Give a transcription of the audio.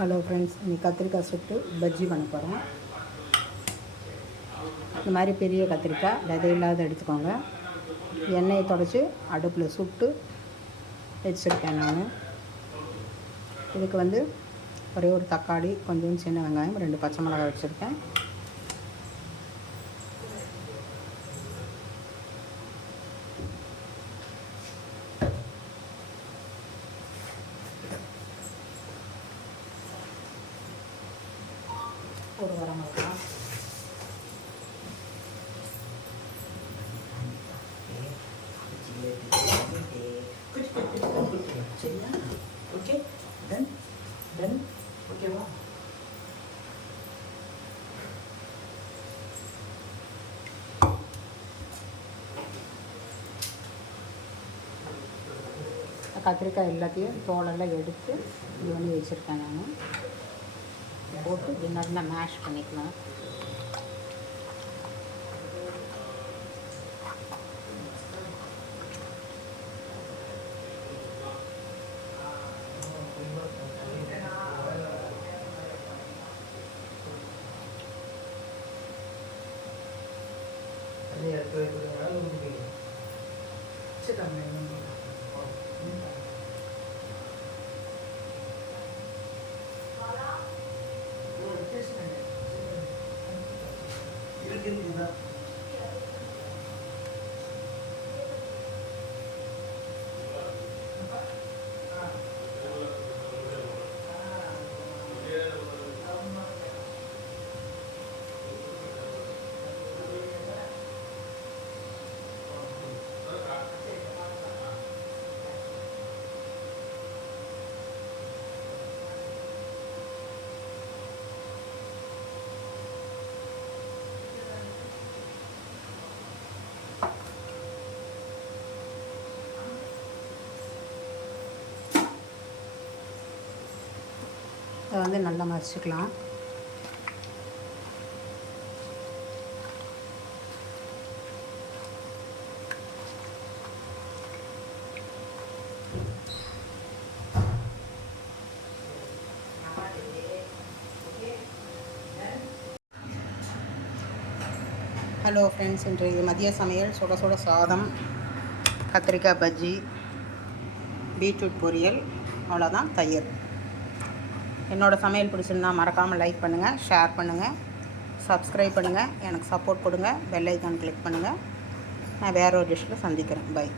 Hello friends, இன்றைக்கி கத்திரிக்காய் சுட்டு பஜ்ஜி பண்ண போகிறோம். இந்த மாதிரி பெரிய கத்திரிக்காய் விதை இல்லாத எடுத்துக்கோங்க. எண்ணெயை தொடச்சி அடுப்பில் சுட்டு வச்சுருக்கேன். நான் இதுக்கு ஒரே ஒரு தக்காளி, கொஞ்சம் சின்ன வெங்காயம், 2 பச்சை மிளகாய் வச்சுருக்கேன். ஒரு வரமிளகா, ஓகே டன் ஓகேவா? கத்திரிக்காய் எல்லாத்தையும் தோலெல்லாம் எடுத்து இது வச்சுருக்கேன். நான் போட்டு இது நல்லா மேஷ் பண்ணிக்கலாம். இருக்குதா? அதை நல்லா மசிச்சுக்கலாம். ஹலோ ஃப்ரெண்ட்ஸ், இன்றைக்கு மதிய சமையல் சுட சுட சாதம், கத்திரிக்காய் பஜ்ஜி, பீட்ரூட் பொரியல், அவ்வளோதான். தயிர். என்னோடய சமையல் பிடிச்சிருந்தா மறக்காமல் லைக் பண்ணுங்கள், ஷேர் பண்ணுங்கள், சப்ஸ்கிரைப் பண்ணுங்கள், எனக்கு சப்போர்ட் கொடுங்க, பெல் ஐக்கான் கிளிக் பண்ணுங்கள். நான் வேறு ஒரு டிஷ்ஷில் சந்திக்கிறேன். பை.